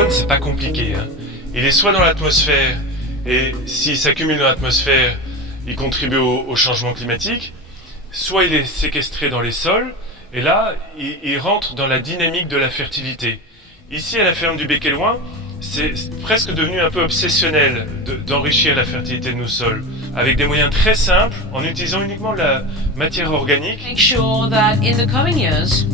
carbone, c'est pas compliqué, hein. Il est soit dans l'atmosphère, et s'il s'accumule dans l'atmosphère, il contribue au changement climatique, soit il est séquestré dans les sols, et là, il rentre dans la dynamique de la fertilité. Ici, à la ferme du Bec-et-Loing, c'est presque devenu un peu obsessionnel d'enrichir la fertilité de nos sols, avec des moyens très simples, en utilisant uniquement de la matière organique. Make sure that in the coming years,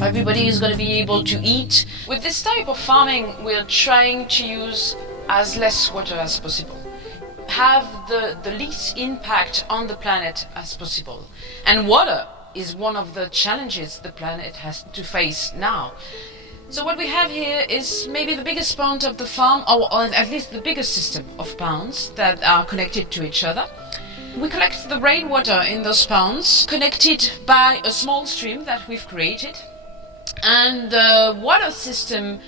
everybody is going to be able to eat. With this type of farming, we're trying to use as less water as possible. Have the least impact on the planet as possible. And water is one of the challenges the planet has to face now. So what we have here is maybe the biggest pond of the farm, or at least the biggest system of ponds that are connected to each other. We collect the rainwater in those ponds, connected by a small stream that we've created. And the water system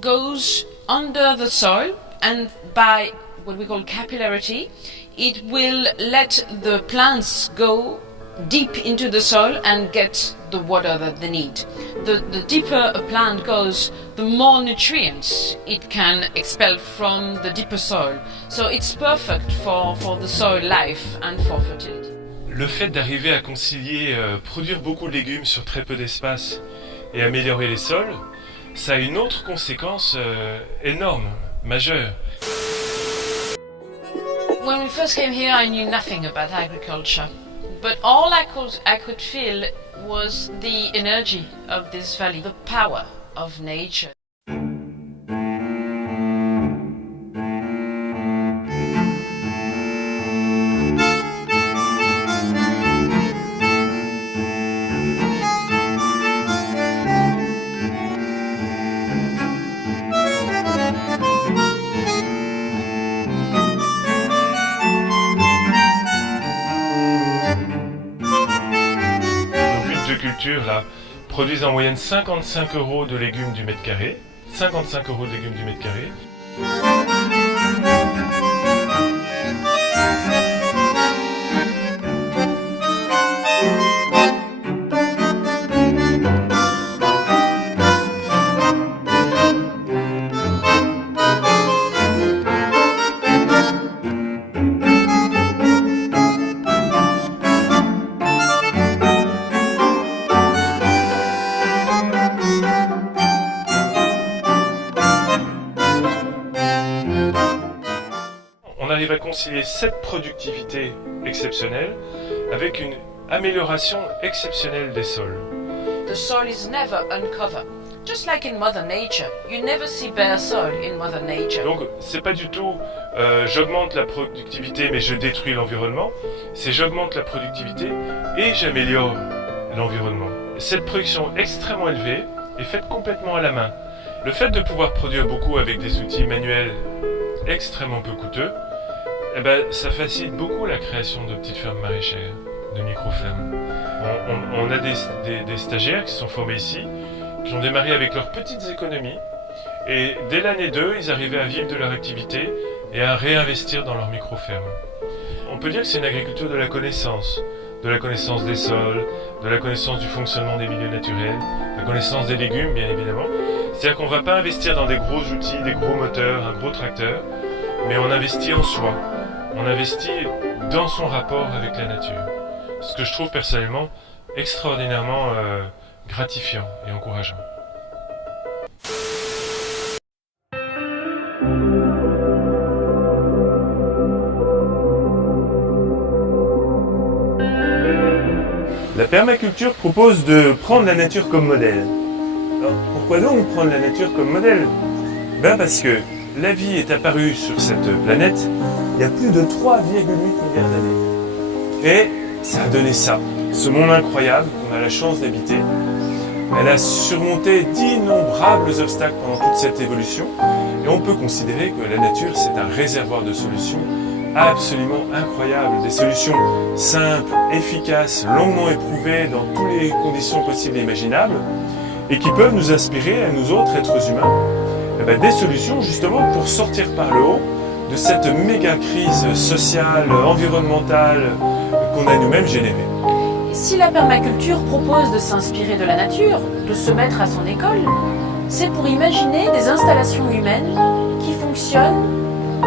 goes under the soil, and by what we call capillarity, it will let the plants go deep into the soil and get the water that they need. The deeper a plant goes, the more nutrients it can expel from the deeper soil. So it's perfect for the soil life and for fertility. Le fait d'arriver à concilier produire beaucoup de légumes sur très peu d'espace et améliorer les sols, ça a une autre conséquence énorme, majeure. When we first came here, I knew nothing about agriculture. But all I could feel was the energy of this valley, the power of nature. Là, produisent en moyenne 55 € de légumes du mètre carré. 55 € de légumes du mètre carré. On arrive à concilier cette productivité exceptionnelle avec une amélioration exceptionnelle des sols. The soil is never uncovered. Just like in Mother Nature, you never see bare soil in Mother Nature. Donc c'est pas du tout j'augmente la productivité mais je détruis l'environnement, c'est j'augmente la productivité et j'améliore l'environnement. Cette production extrêmement élevée est faite complètement à la main. Le fait de pouvoir produire beaucoup avec des outils manuels extrêmement peu coûteux, eh ben, ça facilite beaucoup la création de petites fermes maraîchères, de micro-fermes. On a des stagiaires qui sont formés ici, qui ont démarré avec leurs petites économies, et dès l'année 2, ils arrivaient à vivre de leur activité et à réinvestir dans leur micro-ferme. On peut dire que c'est une agriculture de la connaissance des sols, de la connaissance du fonctionnement des milieux naturels, de la connaissance des légumes, bien évidemment. C'est-à-dire qu'on ne va pas investir dans des gros outils, des gros moteurs, un gros tracteur, mais on investit en soi. On investit dans son rapport avec la nature. Ce que je trouve personnellement extraordinairement gratifiant et encourageant. La permaculture propose de prendre la nature comme modèle. Alors, pourquoi donc prendre la nature comme modèle? Parce que la vie est apparue sur cette planète il y a plus de 3,8 milliards d'années. Et ça a donné ça, ce monde incroyable qu'on a la chance d'habiter. Elle a surmonté d'innombrables obstacles pendant toute cette évolution. Et on peut considérer que la nature, c'est un réservoir de solutions absolument incroyables. Des solutions simples, efficaces, longuement éprouvées dans toutes les conditions possibles et imaginables. Et qui peuvent nous inspirer, à nous autres êtres humains, des solutions justement pour sortir par le haut de cette méga crise sociale, environnementale qu'on a nous-mêmes générée. Si la permaculture propose de s'inspirer de la nature, de se mettre à son école, c'est pour imaginer des installations humaines qui fonctionnent,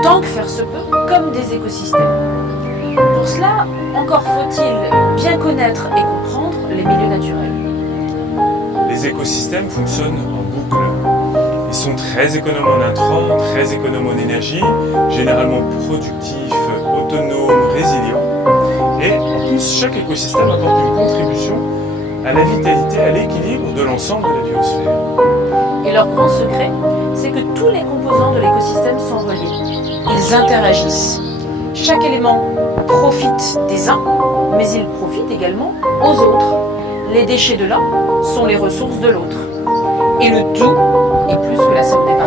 tant que faire se peut, comme des écosystèmes. Pour cela, encore faut-il bien connaître et comprendre les milieux naturels. Les écosystèmes fonctionnent en boucle. Ils sont très économes en intrants, très économes en énergie, généralement productifs, autonomes, résilients. Et en plus, chaque écosystème apporte une contribution à la vitalité, à l'équilibre de l'ensemble de la biosphère. Et leur grand secret, c'est que tous les composants de l'écosystème sont reliés. Ils interagissent. Chaque élément profite des uns, mais il profite également aux autres. Les déchets de l'un sont les ressources de l'autre. Et le tout est plus que la somme des